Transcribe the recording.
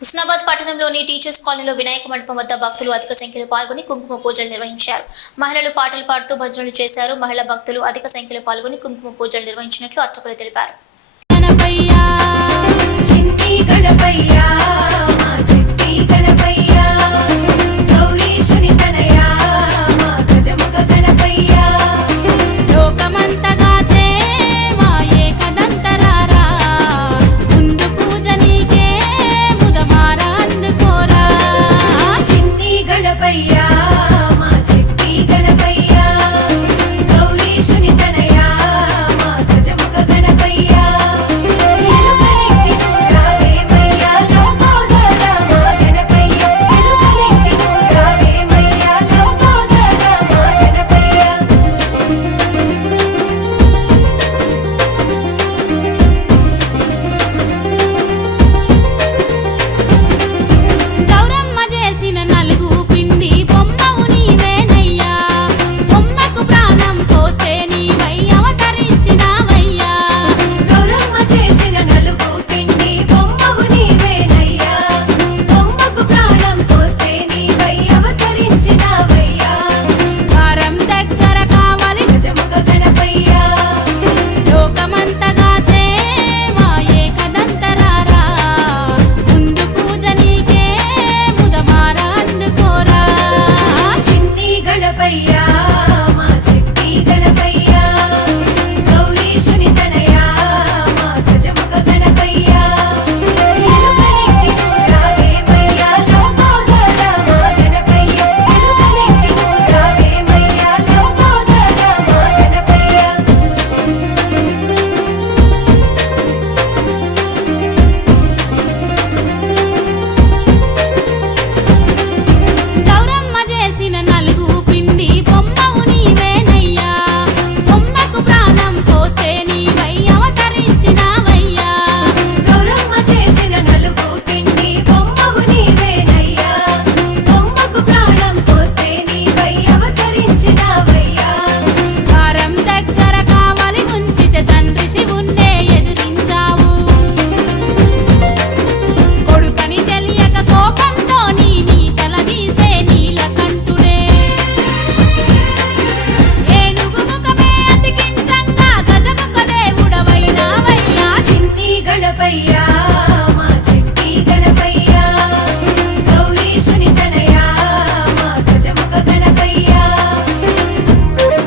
హుస్నాబాద్ పట్టణంలోని టీచర్స్ కాలనీలో వినాయక మండపం వద్ద భక్తులు అధిక సంఖ్యలో పాల్గొని కుంకుమ పూజలు నిర్వహించారు. మహిళలు పాటలు పాడుతూ భజనలు చేశారు. మహిళా భక్తులు అధిక సంఖ్యలో పాల్గొని కుంకుమ పూజలు నిర్వహించినట్లు అర్చకులు తెలిపారు.